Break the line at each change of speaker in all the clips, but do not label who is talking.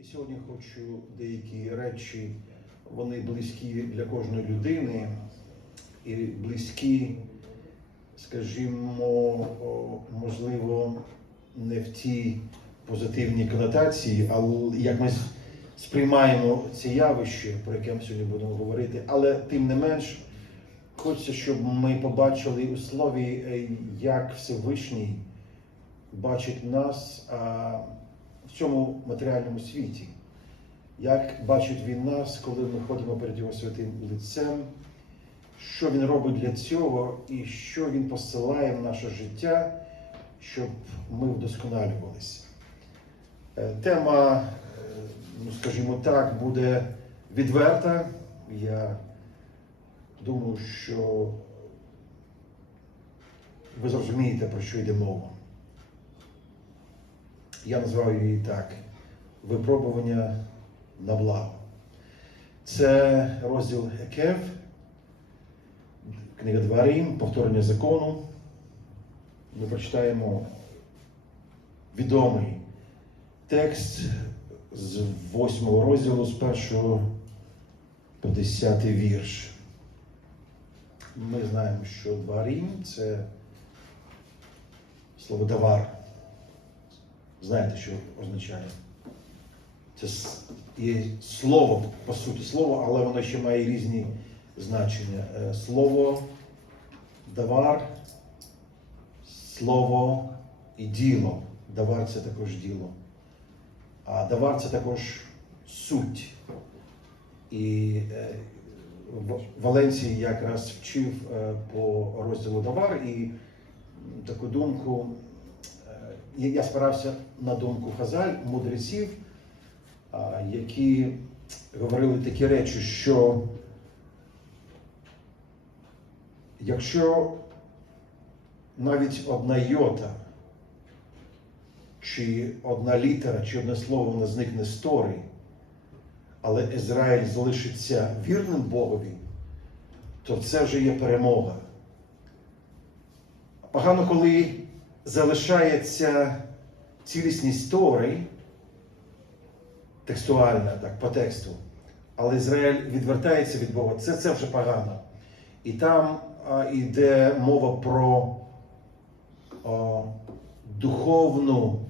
І сьогодні хочу деякі речі, вони близькі для кожної людини і близькі, скажімо, можливо, не в тій позитивній конотації, але як ми сприймаємо це явище, про яке ми сьогодні будемо говорити, але тим не менш. Хочеться, щоб ми побачили у слові, е, як Всевишній бачить нас в цьому матеріальному світі. Як бачить він нас, коли ми ходимо перед його святим лицем, що він робить для цього і що він посилає в наше життя, щоб ми вдосконалювалися. Е, Тема, е, ну скажімо так, буде відверта. Я думаю, що ви зрозумієте, про що йде мова. Я назвав її так: випробування на благо. Це розділ Екев, книга Дворим, повторення закону. Ми прочитаємо відомий текст з 8 розділу, з 1 по 10 вірш. Ми знаємо, що дворим це слово давар. Знаєте, що означає? Це є слово, по суті, слово, але воно ще має різні значення. Е, Слово давар, слово і діло. Давар це також діло. А давар це також суть. І е, в Валенції якраз вчив е, по розділу Давар і таку думку, я- спирався на думку Хазаль, мудреців, які говорили такі речі, що якщо навіть одна йота, чи одна літера, чи одне слово не зникне з Тори, але Ізраїль залишиться вірним Богові, то це вже є перемога. Погано, коли залишається цілісність Тори, текстуальна, так, по тексту, але Ізраїль відвертається від Бога, це, це вже погано. І там а, йде мова про а, духовну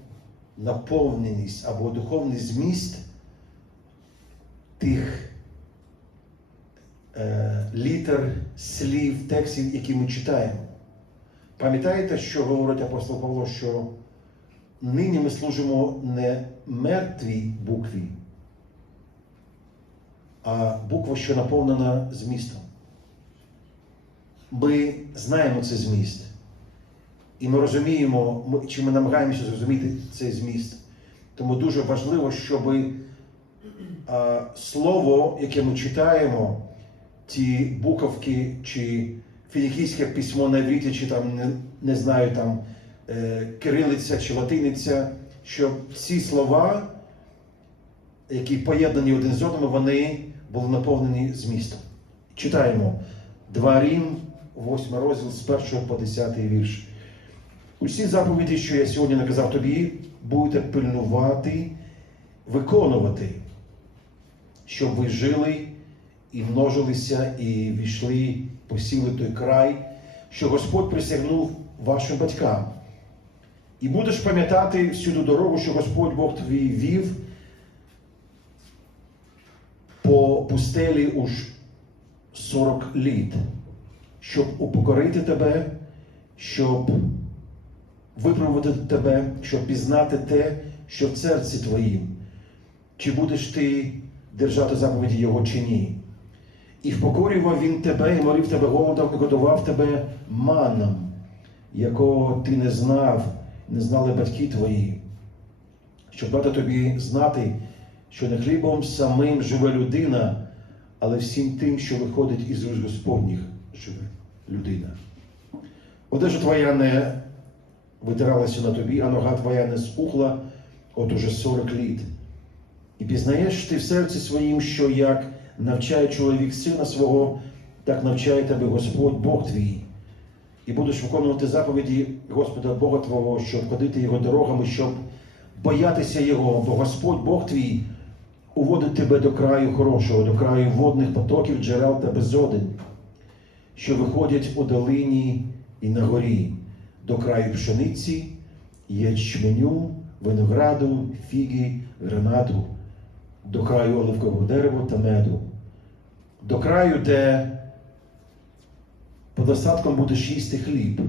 наповненість або духовний зміст тих е, літер, слів, текстів, які ми читаємо. Пам'ятаєте, що говорить апостол Павло, що нині ми служимо не мертвій букві, а буква, що наповнена змістом. Ми знаємо цей зміст. І ми розуміємо, чи ми намагаємося зрозуміти цей зміст. Тому дуже важливо, щоб слово, яке ми читаємо, ті буковки, чи фінікійське письмо на івриті, чи там не, не знаю, там е, кирилиця чи латиниця, щоб ці слова, які поєднані один з одним, вони були наповнені змістом. Читаємо Дворім, 8 розділ з 1 по 10 вірш. Усі заповіді, що я сьогодні наказав тобі, будете пильнувати, виконувати, щоб ви жили і множилися, і війшли, посіли той край, що Господь присягнув вашим батькам. І будеш пам'ятати всю ту дорогу, що Господь Бог твій вів по пустелі уж 40 літ, щоб упокорити тебе, щоб випробувати тебе, щоб пізнати те, що в серці твоїм, чи будеш ти держати заповіді Його чи ні. І впокорював він тебе, і морив тебе голодом, і годував тебе маном, якого ти не знав, не знали батьки твої, щоб дати тобі знати, що не хлібом самим живе людина, але всім тим, що виходить із рук Господніх, живе людина. Одежа твоя не витиралася на тобі, а нога твоя не спухла от уже 40 літ. І пізнаєш ти в серці своїм, що як навчає чоловік сина свого, так навчає тебе Господь Бог твій. І будеш виконувати заповіді Господа Бога Твого, щоб ходити його дорогами, щоб боятися Його, бо Господь Бог твій уводить тебе до краю хорошого, до краю водних потоків, джерел та безодень, що виходять у долині і на горі, до краю пшениці, ячменю, винограду, фіги, гранату, до краю оливкового дерева та меду, до краю, де по достатком будеш їсти хліб,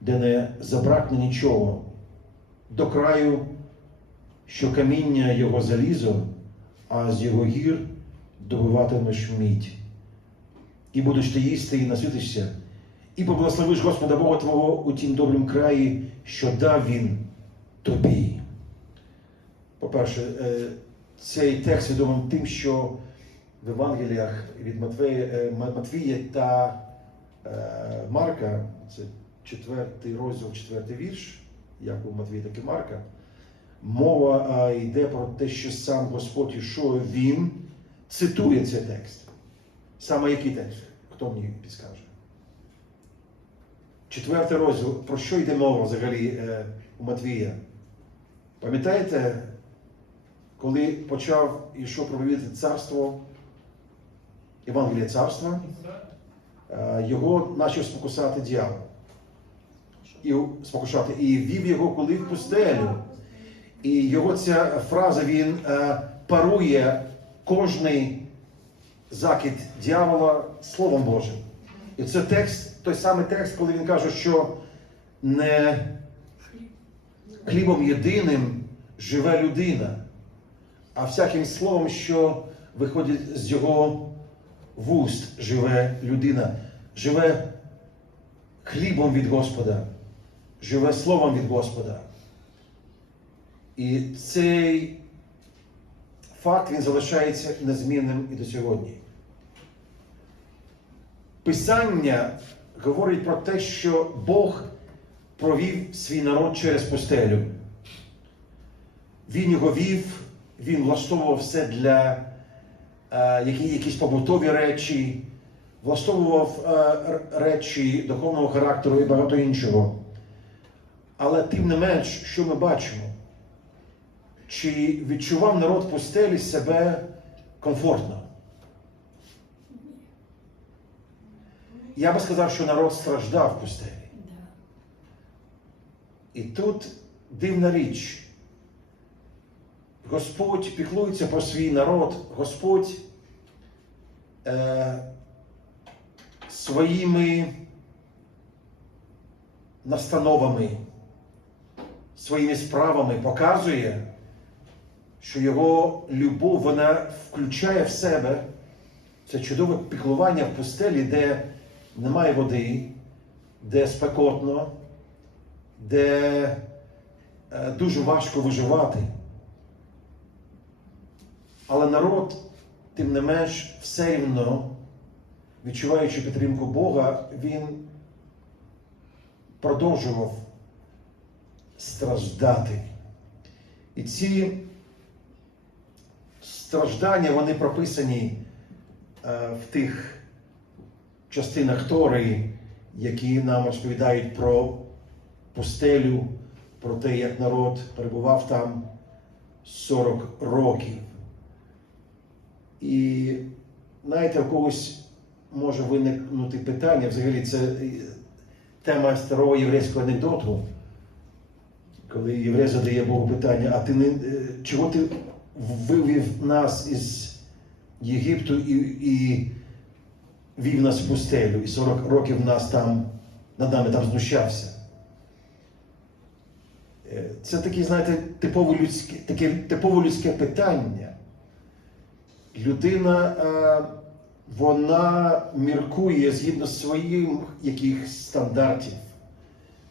де не забракне нічого, до краю, що каміння його залізо, а з його гір добиватимеш мідь. І будеш ти їсти і наситишся, і поблагословиш Господа Бога Твого у тім добрім краї, що дав Він тобі. По-перше, е, цей текст відомий тим, що в Євангеліях від Матвея, е, Матвія та е, Марка, це четвертий розділ, четвертий вірш, як у Матвія, так і Марка, мова йде про те, що сам Господь Ішуа, він цитує цей текст. Саме який текст? Хто мені підскаже? Четвертий розділ. Про що йде мова взагалі е, у Матвія? Пам'ятаєте, коли почав Ішуа проповідати царство, Євангеліє царства, е, його почав спокусати дьявол. І спокушати. І вів його коли в пустелю. І його ця фраза він е, парує кожний закид дьявола Словом Божим. І це текст, той самий текст, коли він каже, що не хлібом єдиним живе людина, а всяким словом, що виходить з його вуст, живе людина, живе хлібом від Господа, живе словом від Господа. І цей факт він залишається незмінним і до сьогодні. Писання говорить про те, що Бог провів свій народ через пустелю. Він його вів, він влаштовував все для які, якісь побутові речі, влаштовував е, речі духовного характеру і багато іншого. Але тим не менш, що ми бачимо? Чи відчував народ в пустелі себе комфортно? Я би сказав, що народ страждав в пустелі. І тут дивна річ. Господь піклується про свій народ, Господь е, своїми настановами, своїми справами показує, що його любов вона включає в себе це чудове піклування в пустелі, де немає води, де спекотно, де е, дуже важко виживати. Але народ, тим не менш, все рівно, відчуваючи підтримку Бога, він продовжував страждати. І ці страждання, вони прописані е, в тих частинах Тори, які нам розповідають про пустелю, про те, як народ перебував там 40 років. І знаєте, у когось може виникнути питання, взагалі це е, тема старого єврейського анекдоту, коли єврей задає Богу питання, а ти не, е, чого ти вивів нас із Єгипту і, і вів нас в пустелю, і 40 років нас там, над нами там знущався. Е, Це таке, знаєте, типове людське, таке типове людське питання. Людина, е, вона міркує згідно своїх якихось стандартів,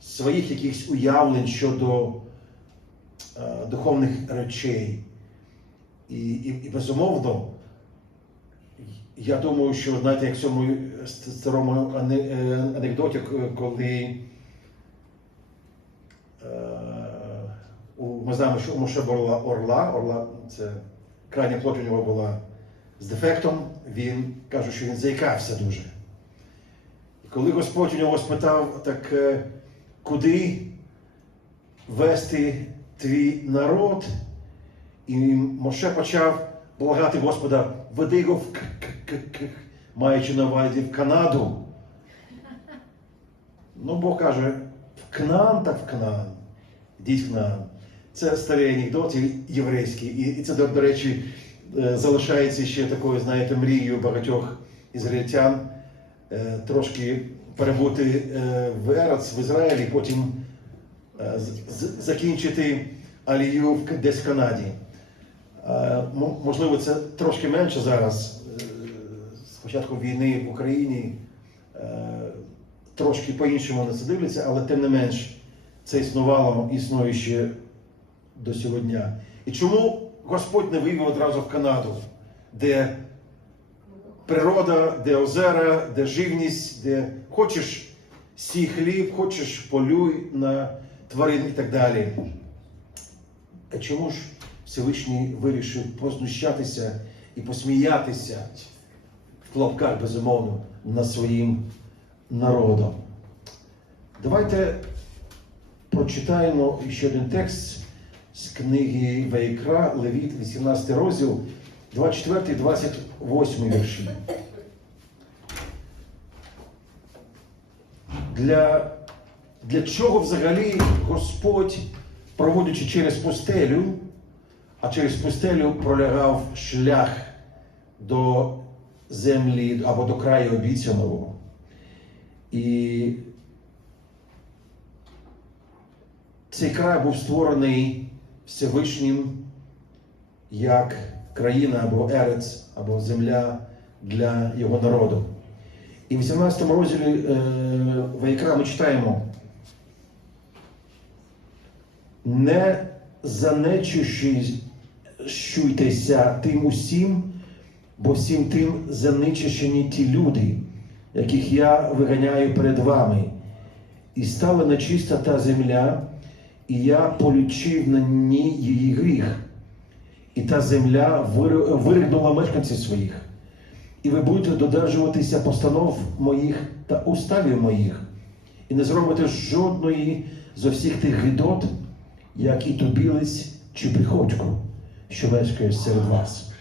своїх якихось уявлень щодо е, духовних речей. І, і, і безумовно, я думаю, що знаєте, як в цьому старому е, анекдоті, коли ми знаємо, що у Моше була орла, орла це крайня плоть у нього була з дефектом, він каже, що він заїкався дуже. І коли Господь у нього спитав, так е, куди вести твій народ. І Моше почав благати Господа, веди його в К- К- К- К- маючи на увазі в Канаду. Ну, Бог каже, в Кнаан, так в Кнаан. Йдіть в Кнаан. Це старий анекдот єврейський. І, це, до, речі, залишається ще такою, знаєте, мрією багатьох ізраїльтян е, трошки перебути е, в Ерец, в Ізраїлі, потім е, закінчити алію десь в Канаді. Е, Можливо, це трошки менше зараз. Е, З початку війни в Україні е, трошки по-іншому на це дивляться, але тим не менш це існувало, існує ще до сьогодні. І чому Господь не вивів одразу в Канаду, де природа, де озера, де живність, де хочеш сій хліб, хочеш полюй на тварин і так далі. А чому ж Всевишній вирішив познущатися і посміятися в клапках, безумовно, над своїм народом? Давайте прочитаємо ще один текст з книги Вейкра, Левіт, 18 розділ, 24-28 вірші. Для, для чого взагалі Господь, проводячи через пустелю, а через пустелю пролягав шлях до землі або до краю обіцяного. І цей край був створений Всевишнім як країна або ерець, або земля для його народу. І в 18 розділі е, Вайкра ми читаємо. Не занечищуйтеся тим усім, бо всім тим занечищені ті люди, яких я виганяю перед вами. І стала нечиста та земля, і я полічив на ній її гріх. І та земля вир- виригнула мешканців своїх. І ви будете додержуватися постанов моїх та уставів моїх, і не зробите жодної з усіх тих гидот, як і тубілець чи приходько, що мешкає серед вас.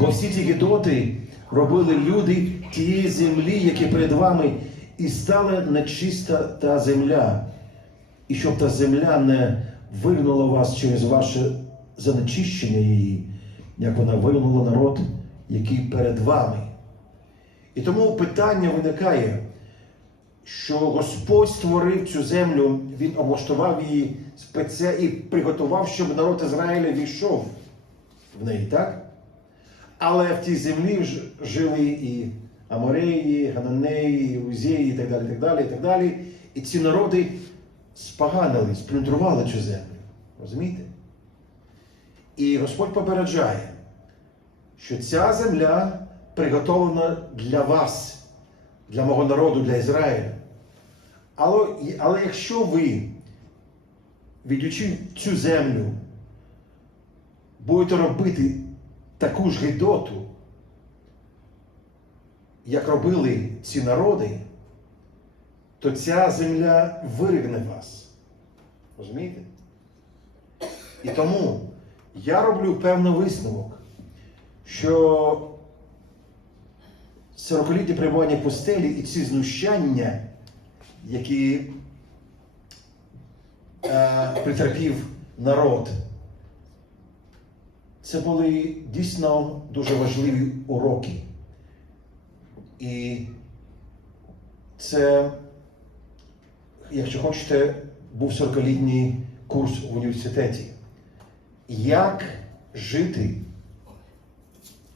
Бо всі ті гидоти робили люди тієї землі, які перед вами, і стала нечиста та земля, і щоб та земля не вигнала вас через ваше занечищення її, як вона вигнала народ, який перед вами. І тому питання виникає, що Господь створив цю землю, Він облаштував її спеце і приготував, щоб народ Ізраїля війшов в неї, так? Але в тій землі жили і Амореї, Гананеї, і Узеї, і так далі, і так далі, і так далі. І ці народи споганили, сплюндрували цю землю. Розумієте? І Господь попереджає, що ця земля приготовлена для вас, для мого народу, для Ізраїля. Але, але якщо ви, відючи цю землю, будете робити таку ж гидоту, як робили ці народи, то ця земля виригне вас. Розумієте? І тому я роблю певний висновок, що 40-літнє перебування пустелі і ці знущання, які е, притерпів народ, це були дійсно дуже важливі уроки. І це, якщо хочете, був 40-літній курс в університеті. Як жити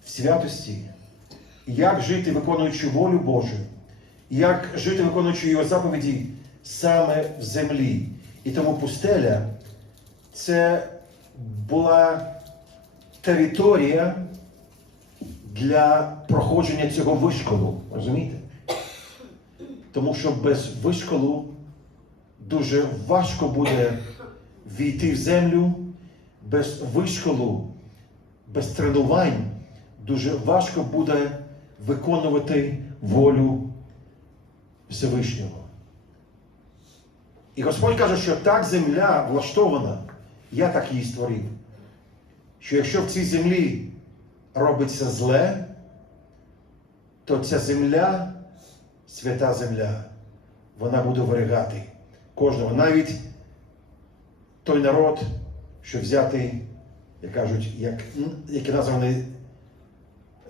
в святості, як жити, виконуючи волю Божу, як жити, виконуючи його заповіді саме в землі. І тому пустеля це була територія для проходження цього вишколу. Розумієте? Тому що без вишколу дуже важко буде війти в землю, без вишколу, без тренувань дуже важко буде виконувати волю Всевишнього. І Господь каже, що так земля влаштована, я так її створив. Що якщо в цій землі робиться зле, то ця земля, свята земля, вона буде виригати кожного. Навіть той народ, що взятий, як кажуть, як, який названий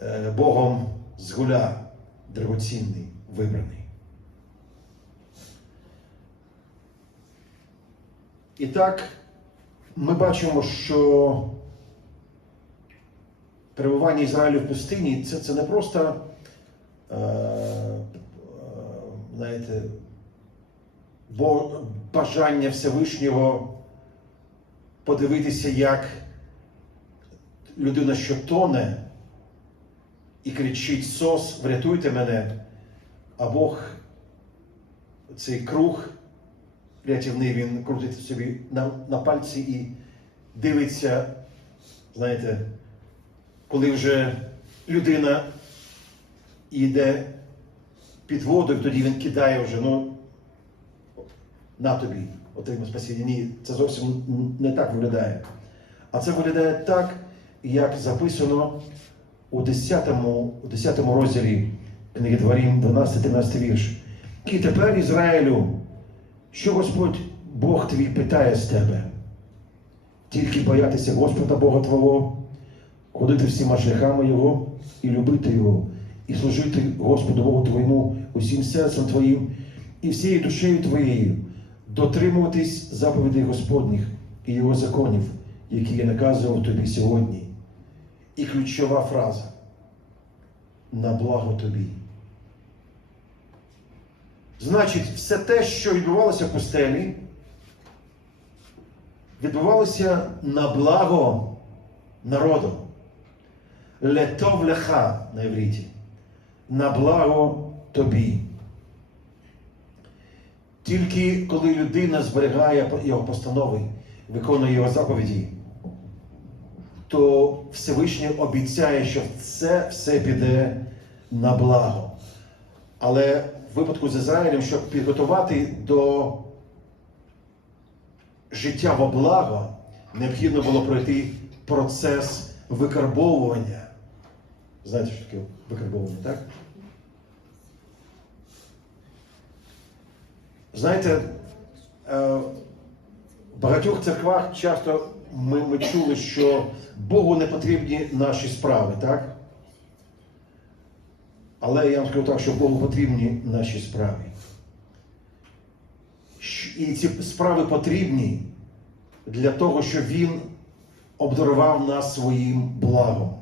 е, Богом з гуля, драгоцінний, вибраний. І так, ми бачимо, що перебування Ізраїлю в пустині це, це не просто, е, е, знаєте, бо бажання Всевишнього подивитися, як людина, що тоне і кричить сос, врятуйте мене, а Бог цей круг рятівний він крутить собі на, на пальці і дивиться, знаєте, коли вже людина йде під воду, тоді він кидає вже, ну, на тобі, отримай спасіння. Ні, це зовсім не так виглядає. А це виглядає так, як записано у 10, у 10 розділі книги Дворім, 12-13 вірш. І тепер Ізраїлю, що Господь Бог твій питає з тебе? Тільки боятися Господа Бога Твого, ходити всіма шляхами Його і любити Його, і служити Господу Богу Твоєму усім серцем Твоїм і всією душею Твоєю, дотримуватись заповідей Господніх і Його законів, які я наказував тобі сьогодні. І ключова фраза на благо тобі. Значить, все те, що відбувалося в пустелі, відбувалося на благо народу. Летов леха на івриті. На благо тобі. Тільки коли людина зберігає його постанови, виконує його заповіді, то Всевишній обіцяє, що це все піде на благо. Але в випадку з Ізраїлем, щоб підготувати до життя во благо, необхідно було пройти процес викарбовування. Знаєте, що таке викарбовування, так? Знаєте, е, в багатьох церквах часто ми, ми чули, що Богу не потрібні наші справи, так? Але я вам скажу так, що Богу потрібні наші справи. І ці справи потрібні для того, щоб Він обдарував нас своїм благом.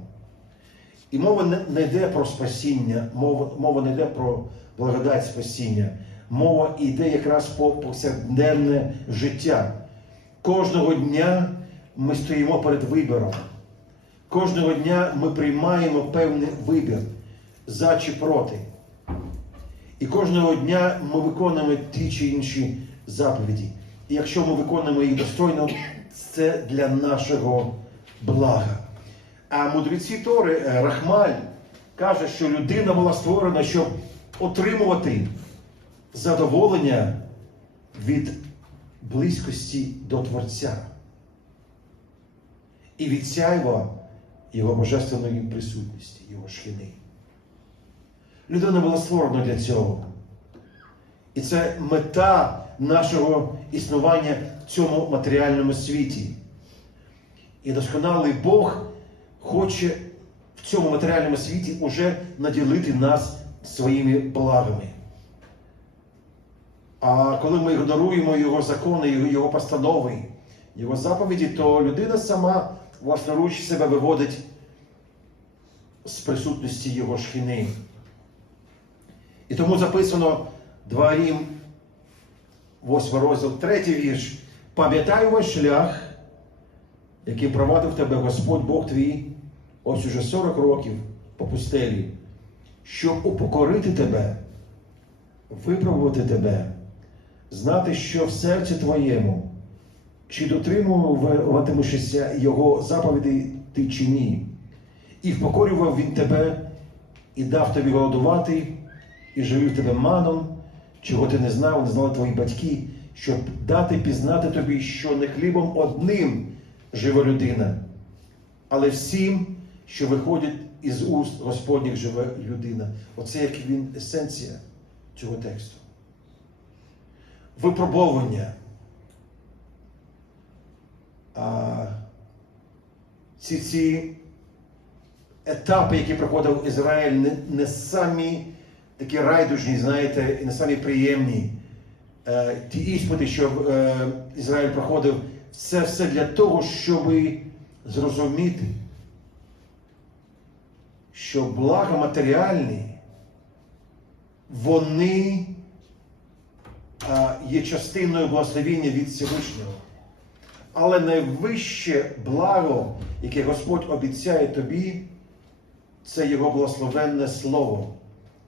І мова не, йде про спасіння, мова, мова не йде про благодать спасіння. Мова йде якраз про повсякденне життя. Кожного дня ми стоїмо перед вибором. Кожного дня ми приймаємо певний вибір за чи проти. І кожного дня ми виконуємо ті чи інші заповіді. І якщо ми виконуємо їх достойно, це для нашого блага. А мудреці Тори е, Рахмаль каже, що людина була створена, щоб отримувати задоволення від близькості до Творця і від сяйва Його божественної присутності, Його шхини. Людина була створена для цього. І це мета нашого існування в цьому матеріальному світі. І досконалий Бог хоче в цьому матеріальному світі уже наділити нас своїми благами. А коли ми ігноруємо Його закони, Його- постанови, Його заповіді, то людина сама власноруч себе виводить з присутності Його шхини. І тому записано Дворім, 8 розділ, 3 вірш. Пам'ятай ваш шлях, який провадив тебе Господь Бог твій, ось уже 40 років по пустелі, щоб упокорити тебе, випробувати тебе, знати, що в серці твоєму, чи дотримуватимешся Його заповідей ти чи ні. І впокорював він тебе, і дав тобі голодувати, і живив тебе маном, чого ти не знав, не знали твої батьки, щоб дати пізнати тобі, що не хлібом одним живе людина, але всім, що виходить із уст Господніх живе людина. Оце як він есенція цього тексту. Випробовування. А, ці, ці етапи, які проходив Ізраїль, не, не самі такі райдужні, знаєте, і не самі приємні. Е, ті іспити, що е, Ізраїль проходив, це все для того, щоб зрозуміти, що блага матеріальні, вони є частиною благословіння від Всевишнього. Але найвище благо, яке Господь обіцяє тобі, це Його благословенне Слово,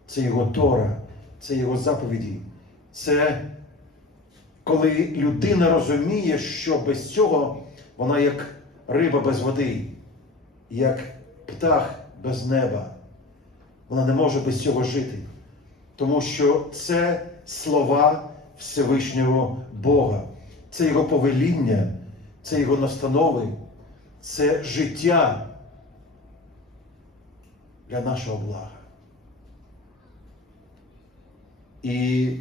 це Його Тора, це Його заповіді. Це коли людина розуміє, що без цього вона як риба без води, як птах без неба. Вона не може без цього жити. Тому що це слова Всевишнього Бога, це Його повеління, це Його настанови, це життя для нашого блага. І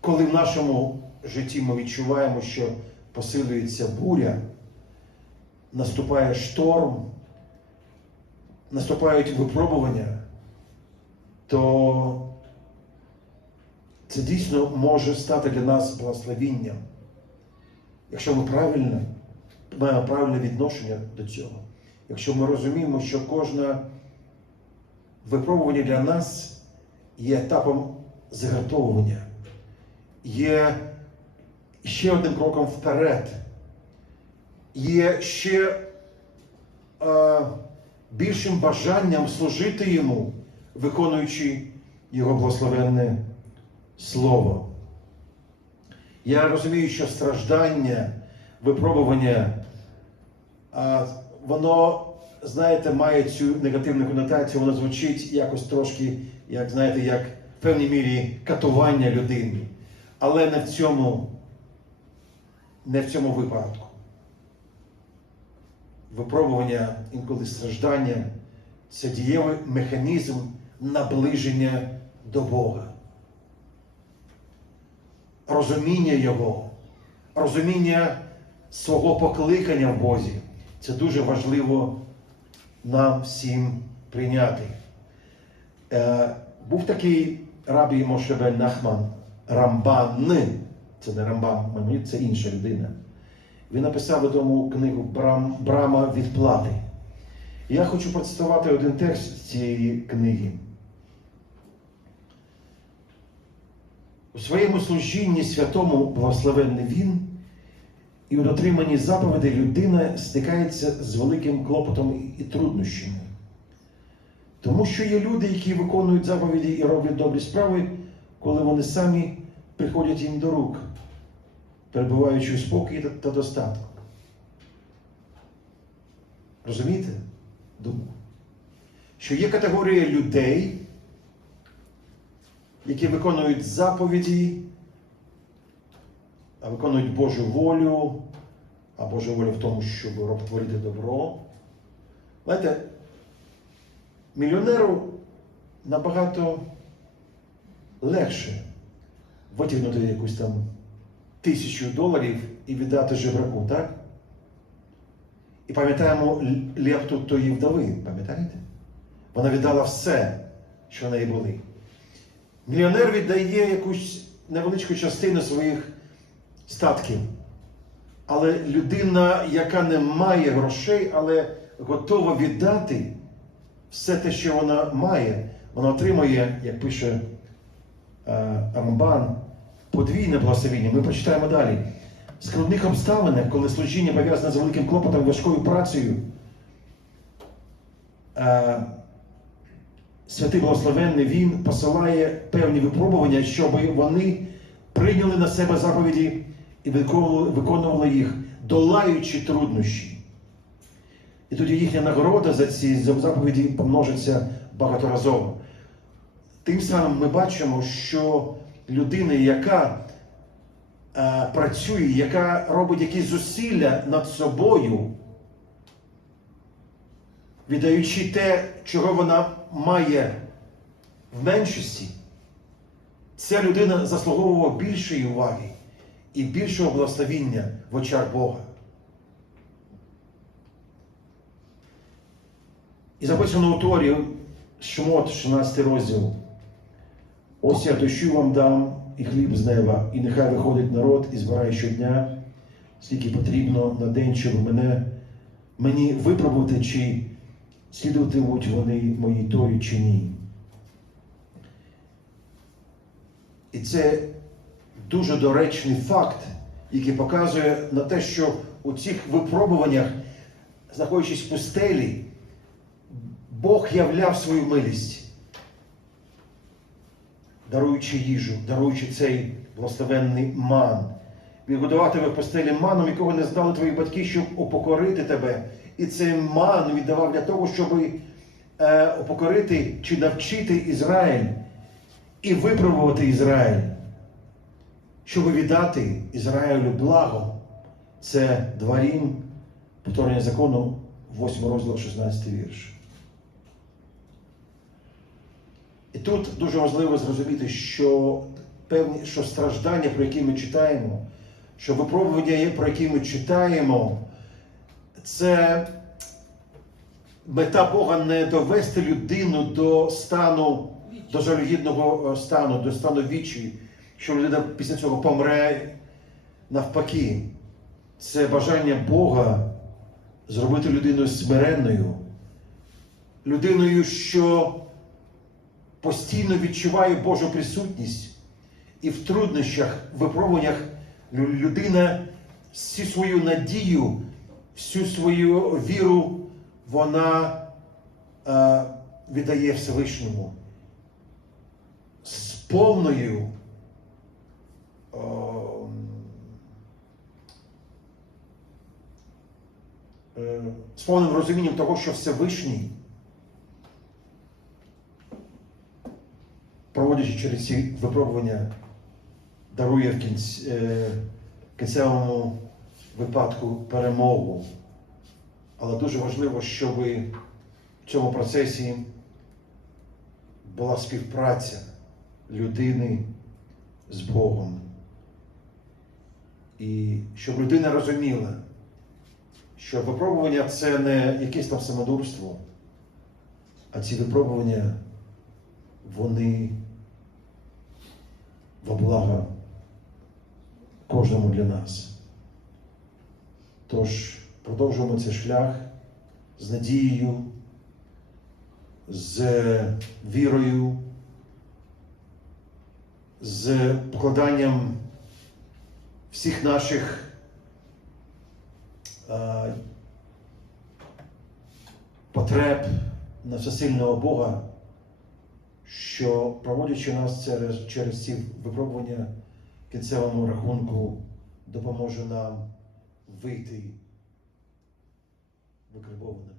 коли в нашому житті ми відчуваємо, що посилюється буря, наступає шторм, наступають випробування, то це дійсно може стати для нас благословінням, якщо ми правильно маємо правильне відношення до цього. Якщо ми розуміємо, що кожне випробування для нас є етапом загартовування, є ще одним кроком вперед, є ще е, більшим бажанням служити йому, виконуючи його благословенне слово. Я розумію, що страждання, випробування, воно, знаєте, має цю негативну конотацію, воно звучить якось трошки, як знаєте, як в певній мірі катування людини. Але не в цьому, не в цьому випадку. Випробування, інколи страждання це дієвий механізм наближення до Бога. Розуміння Його, розуміння свого покликання в Бозі. Це дуже важливо нам всім прийняти. Е, був такий рабій Мошебель Нахман Рамбан. Це не Рамбан, це інша людина. Він написав відому книгу Брам, Брама відплати. Я хочу процитувати один текст з цієї книги. У своєму служінні святому благословенний він, і у дотриманні заповідей людина стикається з великим клопотом і труднощами. Тому що є люди, які виконують заповіді і роблять добрі справи, коли вони самі приходять їм до рук, перебуваючи у спокій та- та достатку. Розумієте? Думку. Що є категорія людей, які виконують заповіді, а виконують Божу волю, а Божа воля в тому, щоб творити добро. Знаєте, мільйонеру набагато легше витягнути якусь там тисячу доларів і віддати жебраку, так? І пам'ятаємо лепту тої вдови, пам'ятаєте? Вона віддала все, що в неї були. Мільйонер віддає якусь невеличку частину своїх статків. Але людина, яка не має грошей, але готова віддати все те, що вона має, вона отримує, як пише е, Рамбан, подвійне благословіння. Ми почитаємо далі. В скрутних обставинах, коли служіння пов'язане з великим клопотом, важкою працею, е, святий благословенний він посилає певні випробування, щоб вони прийняли на себе заповіді і виконували, їх, долаючи труднощі. І тоді їхня нагорода за ці заповіді помножиться багаторазово. Тим самим ми бачимо, що людина, яка е, працює, яка робить якісь зусилля над собою, віддаючи те, чого вона має в меншості, ця людина заслуговувала більшої уваги і більшого благословіння в очах Бога. І записано у Торі, Шмот, 16 розділ. Ось я дощу вам дам і хліб з неба, і нехай виходить народ і збирає щодня, скільки потрібно на день, щоб мене мені випробувати, чи слідуватимуть вони моїй торі чи ні. І це дуже доречний факт, який показує на те, що у цих випробуваннях, знаходячись в пустелі, Бог являв свою милість, даруючи їжу, даруючи цей благословенний ман. Він годував тебе в постелі маном, якого не знали твої батьки, щоб упокорити тебе. І цей ман віддавав для того, щоб е, упокорити чи навчити Ізраїль і випробувати Ізраїль, щоб віддати Ізраїлю благо. Це дворім, повторення закону, 8 розділ, 16 вірш. І тут дуже важливо зрозуміти, що певні що страждання, про які ми читаємо, що випробування, про які ми читаємо, це мета Бога не довести людину до стану, до жалюгідного е, стану, до стану вічі, що людина після цього помре навпаки. Це бажання Бога зробити людину смиренною, людиною, що постійно відчуває Божу присутність і в труднощах, випробуваннях людина всю свою надію, всю свою віру вона е, віддає Всевишньому. З повною е, е, з повним розумінням того, що Всевишній проводячи через ці випробування, дарує в е, кінцевому випадку перемогу. Але дуже важливо, щоб в цьому процесі була співпраця людини з Богом. І щоб людина розуміла, що випробування це не якесь там самодурство, а ці випробування вони во благо кожному для нас. Тож продовжуємо цей шлях з надією, з вірою, з покладанням всіх наших е, потреб на всесильного Бога що проводячи нас через, через ці випробування кінцевому рахунку, допоможе нам вийти викрибованими.